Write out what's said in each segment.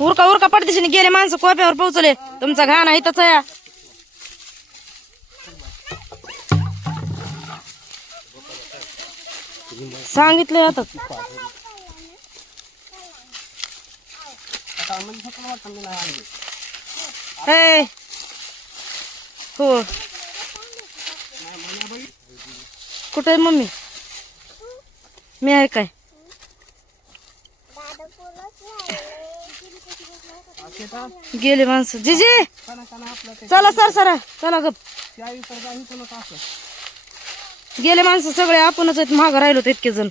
उरका उरका पडदिशीने गेले माणसं कोप्यावर पोहोचले. तुमचा घाण इथंच आहे. सांगितलंय आता. हे हो कुठे आहे मम्मी? मी आहे काय? गेले माणसं. जिजी चला सर सरा चला गप. गेले माणसं सगळे. आपणच माग राहिलो इतके जण.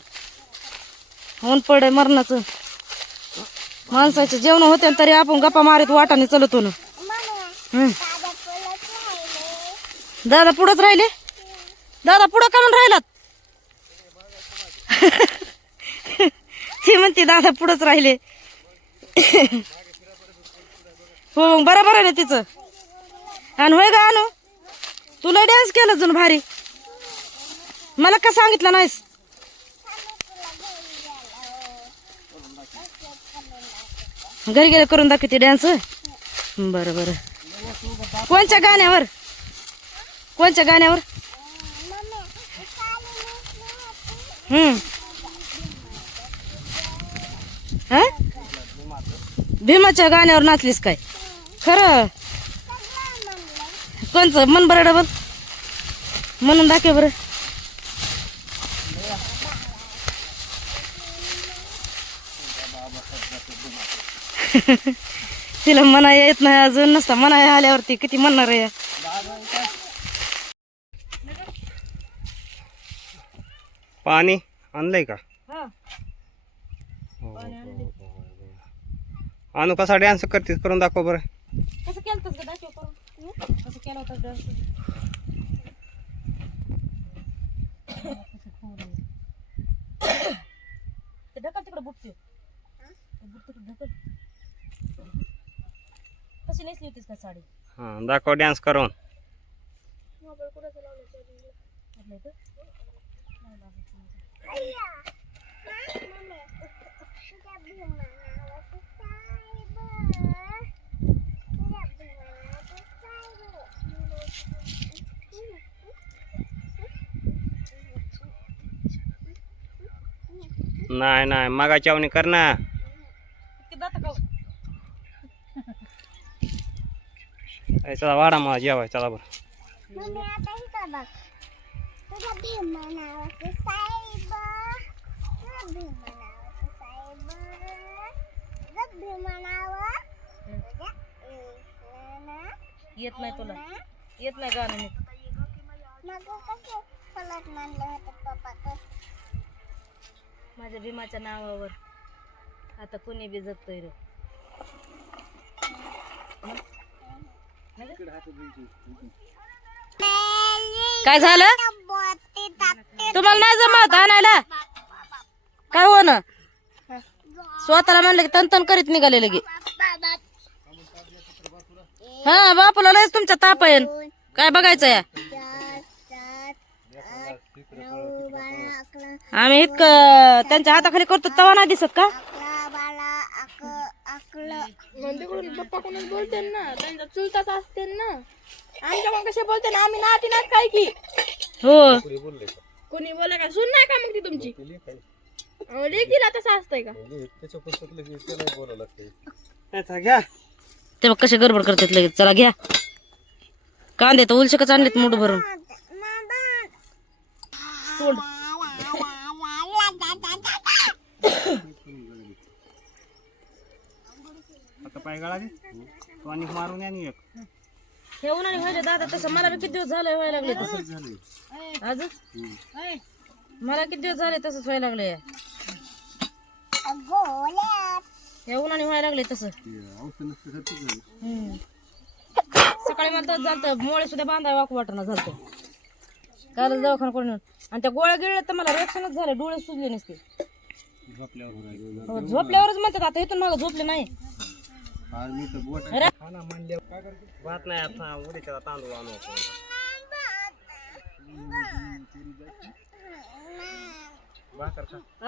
ऊन पडे मरणाचं. माणसाचे जेवण होते तरी आपण गप्पा मारित वाटाने चलतो ना. दादा पुढंच राहिले. दादा पुढं का म्हणून राहिलात? ती म्हणते दादा पुढंच राहिले. हो मग बरोबर आहे ना तिचं. आणि होय गा अनु तुला डान्स केला जण भारी. मला का सांगितलं नाहीस? घरी गेले करून दाखवते डान्स. बरं बरं. कोणत्या गाण्यावर? कोणत्या गाण्यावर? हा भीमाच्या गाण्यावर नाचलीस काय? खरं कोणचं मन बरं डबल म्हणून दाखव बरं. तिला मना येत नाही अजून. नसता मना आल्यावरती किती म्हणणार आहे. पाणी आणलंय का? अनु कसा डान्स करतेस करून दाखव बरं. कसं केलं तसं दाखव करून. कसं केलं होतं डान्स? ते ढकल तिकडे बुटते. ढकल. कशी नेसली होतीस का साडी? हा दाखव डान्स करून. नाही नाही मागा चावणी कर ना. चला वाडा मला जेवाय. चला बरं. येत नाही तुला? येत नाही गाणं? माझ्या भीमाच्या नावावर आता कोणी बी जगतोय रे. काय झालं? तुम्हाला नाही जमत आणायला? काय हो ना स्वतःला म्हणलं की तन तन करीत निघाले लगे. हा बापूला लयच तुमच्या ताप आहे. काय बघायचं या? आम्ही इतकं त्यांच्या हाताखाली करतो तवा नाही दिसत का? पप्पा कोणच बोलते ना. त्यांचा चुलताच असते ना. आमच्या मग कसे बोलते ना. आम्ही नाती नात काय की. हो कोणी बोला का? सुन नाही का मग ती तुमची? लेकीला तसं असतंय का? घ्या ते बघ कसे गडबड करतात लगेच. चला घ्या. कांदे तर उलशकच आणलेत मूठ भरून. तोंड आता पाय गळा दे. तो आणि मारून या एक. हे उन्हाने व्हायला दादा तसं मला बी किती दिवस झाले व्हायला लागले तसंच. आजच मला किती दिवस झाले तसंच व्हायला लागले. हे उन्हाने व्हायला लागले तसं. सकाळी मला तर झालं मोळे सुद्धा बांधाय वाकू वाटणं झालं. कालच दवाखाना करून आणि त्या गोळ्या गिळल्या तर मला रिएक्शनच झाले. डोळे सुजले नसते. झोपल्यावरच म्हणतात. आता इथून मला झोपले नाही. भात नाही आता उडीचा तांदूळ आणू.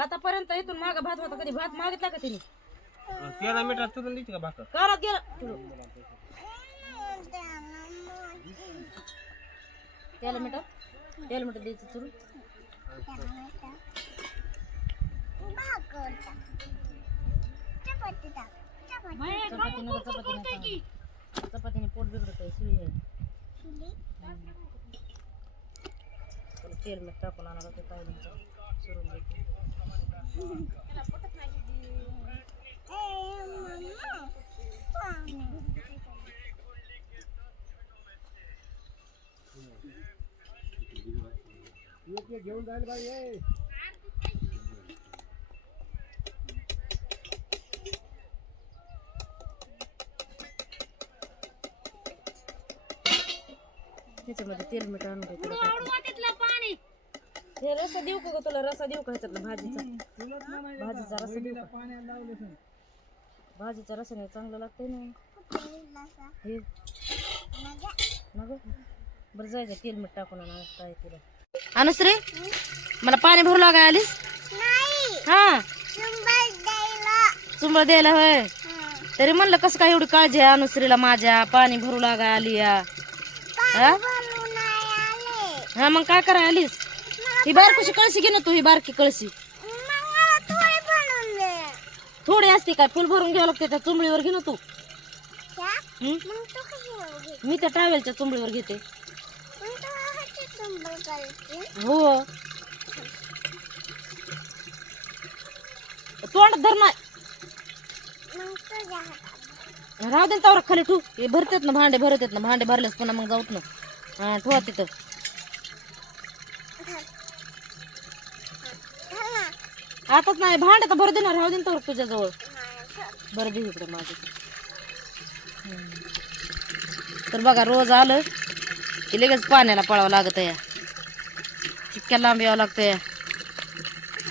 आतापर्यंत इथून माग भात होता. कधी भात मागितला का तिने? त्याला मिठात चुरून द्यायची का भाकर? कानात गेलं त्याला मिठात द्यायचं चुरून. चपातीने पोट बिघडत आहे. शिळी आहे. तेल मीठ टाकून आणायला ते ताईंचं चुरून देते. घेऊन जाईल बाई. त्याच्यामध्ये तेल मीठ आणून घे. हे रसा देऊ का ग तुला? रसा देऊ का ह्याच्यातला भाजीचा रसा देऊ का? भाजीचा रसाने चांगलं लागतंय ना हे. बरं जायचं तेल मीठ टाकून आणा. काय तुला अनुश्री मला पाणी भरू लागाय आलीस? हा चुंबळ द्यायला होय. तरी म्हणलं कसं काय एवढी काळजी आहे अनुश्रीला माझ्या? पाणी भरू लागाय आली या. हा मग काय कराय आलीस? ही बारकीशी कळशी घे ना तू. ही बारकी कळशी थोडी असते काय? फुल भरून घ्यावं लागते त्या चुंबळीवर. घे ना तू. मी त्या टावेलच्या चुंबळीवर घेते. हो तोंड धर नाही. राहू दे तावरा खाली ठू. हे भरतेत ना भांडे भरतेत ना. भांडे भरलेस पुन्हा मग जाऊत ना. हा ठेवा तिथं. आताच नाही भांडे तर भर देणार. राहू दे तावरा तुझ्या जवळ. बरं दे इकडे माझं. तर बघा रोज आलं की लगेच पाण्याला पळावं लागत या. इतक्या लांब यावं लागतं या.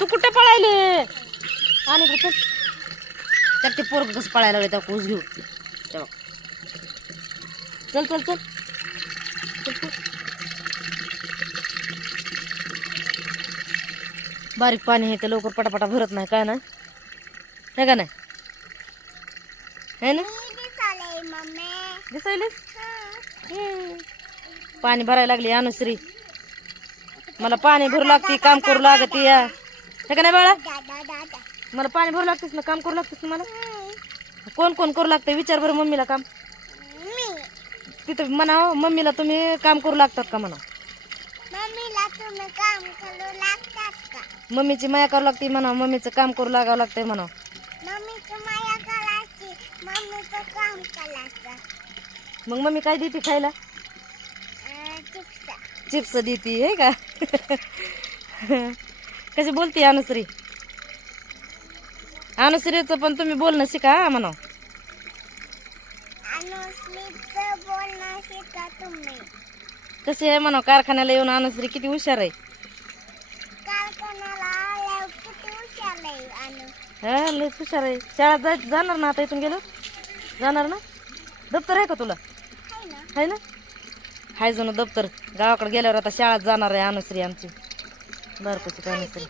तू कुठे पळायले? आणि कुठं त्यात ते पोरग कसं पळायला लागले त्या ऊस घेऊ तेव्हा. चल चल चल बारीक पाणी हे तर लवकर पटापटा भरत नाही. काय नाही हे का नाही है ना? दिसायलीस? पाणी भरायला लागली अनुश्री. मला पाणी भरू लागते काम करू लागते या. हे का नाही बाळा? मला पाणी भरू लागतेस ना काम करू लागतेस ना मला. कोण कोण करू लागते विचार बरं मम्मीला काम. तिथं म्हणा मम्मीला तुम्ही काम करू लागतात का म्हणा. मम्मीची माया करू लागते म्हणा. मम्मीचं काम करू लागावं लागतंय म्हणा. मग मम्मी काय देते खायला? चिप्स देते हे का? कशी बोलते अनुश्री? अनुश्रीचं पण तुम्ही बोलणं शिका म्हणा. कशी आहे म्हणा कारखान्याला येऊन अनुश्री किती हुशार आहे. हा लय हुशार आहे. शाळेत जाणार ना आता इथून गेलो? जाणार ना? दप्तर आहे का तुला? आहे ना? हाय जणू दप्तर. गावाकडे गेल्यावर आता शाळेत जाणार आहे अनुश्री आमची. बारकोची अनुश्री.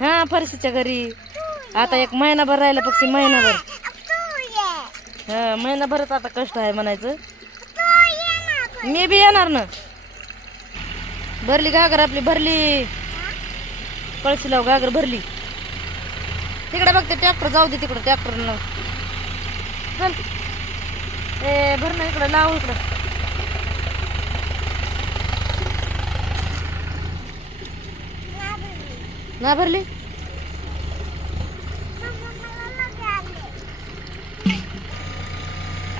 हा फरशीच्या घरी. आता एक महिनाभर राहिला पक्षी. महिनाभर. हा महिनाभरच आता कष्ट आहे म्हणायचं. मी बी येणार ना. भरली घागर आपली भरली. कळशी लाव घागर भरली. तिकडे बघते ट्रॅक्टर जाऊ दे तिकडे ट्रॅक्टर. चल ए भर ना इकडं लाव इकडं. ना भरली?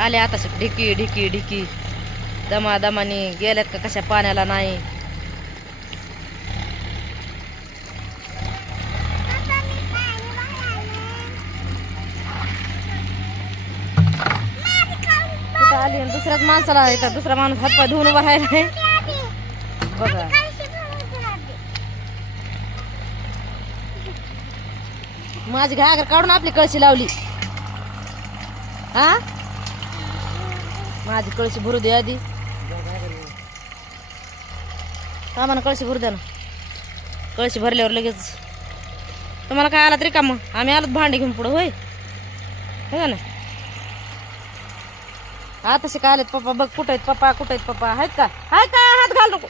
आले आता ढिकी ढिकी ढिकी. दमा दमानी गेल्यात का कशा पाण्याला नाही. आली दुसऱ्याच माणसाला येतात. दुसरा माणूस हातपाय धुवून उभा राहिला बघा. माझी घागर काढून आपली कळशी लावली. हा माझी कळशी भरू दे आधी. हा म्हणा कळशी भरू द्या ना. कळशी भरल्यावर लगेच तुम्हाला काय आला तरी का मग आम्ही आलो भांडी घेऊन पुढं होय. है का नाही आता शिका आलेत पप्पा बघ कुठं आहेत पप्पा कुठं आहेत पप्पा आहेत का हाय का हात घाल नको